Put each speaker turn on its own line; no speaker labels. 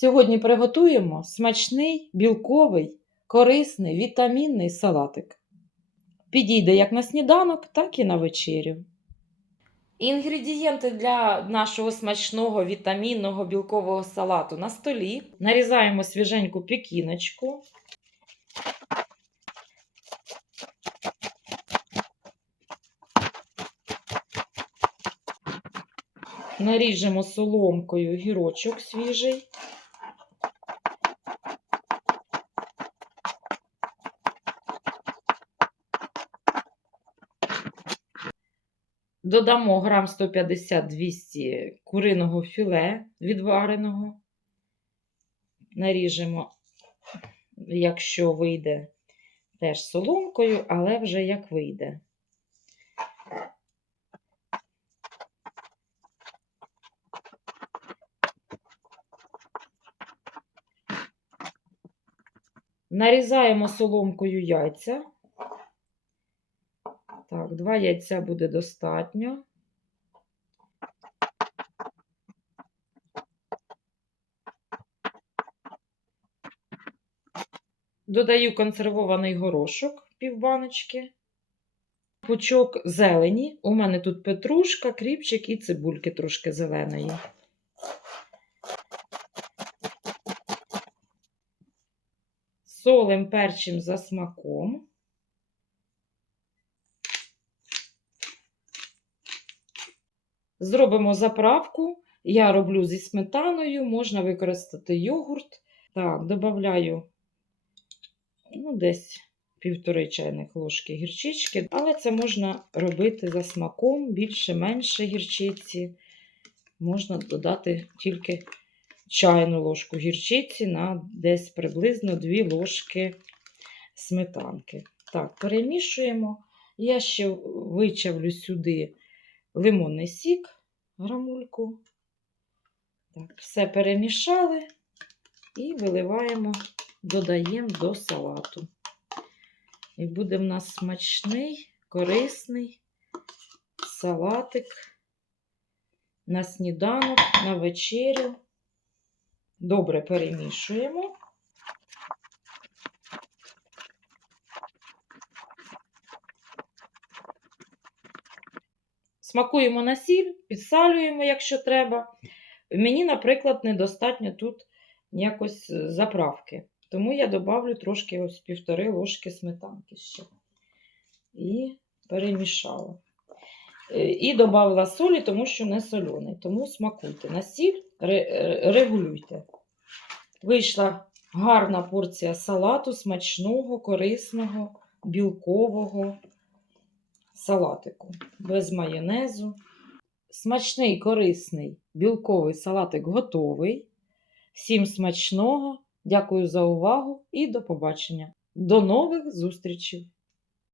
Сьогодні приготуємо смачний, білковий, корисний, вітамінний салатик. Підійде як на сніданок, так і на вечерю. Інгредієнти для нашого смачного вітамінного білкового салату на столі. Нарізаємо свіженьку пекіночку. Наріжемо соломкою гірочок свіжий. Додамо грам 150-200 куриного філе відвареного. Наріжемо, якщо вийде, теж соломкою, але вже як вийде. Нарізаємо соломкою яйця. Так, два яйця буде достатньо. Додаю консервований горошок півбаночки, пучок зелені. У мене тут петрушка, кріпчик і цибульки трошки зеленої. Солим перчим за смаком. Зробимо заправку. Я роблю зі сметаною, можна використати йогурт. Так, додаю ну, десь півтори чайних ложки гірчички, але це можна робити за смаком, більше-менше гірчиці. Можна додати тільки чайну ложку гірчиці на десь приблизно 2 ложки сметанки. Так, перемішуємо. Я ще вичавлю сюди лимонний сік, грамульку. Так, все перемішали і виливаємо, додаємо до салату. І буде в нас смачний, корисний салатик на сніданок, на вечерю. Добре перемішуємо. Смакуємо на сіль, підсалюємо, якщо треба. Мені, наприклад, недостатньо тут якось е, заправки. Тому я добавлю трошки ось півтори ложки сметанки ще. І перемішала. Е, І додала солі, тому що не соляний. Тому смакуйте. На сіль регулюйте. Вийшла гарна порція салату, смачного, корисного, білкового салатику. Без майонезу. Смачний, корисний білковий салатик готовий. Всім смачного! Дякую за увагу і до побачення. До нових зустрічей!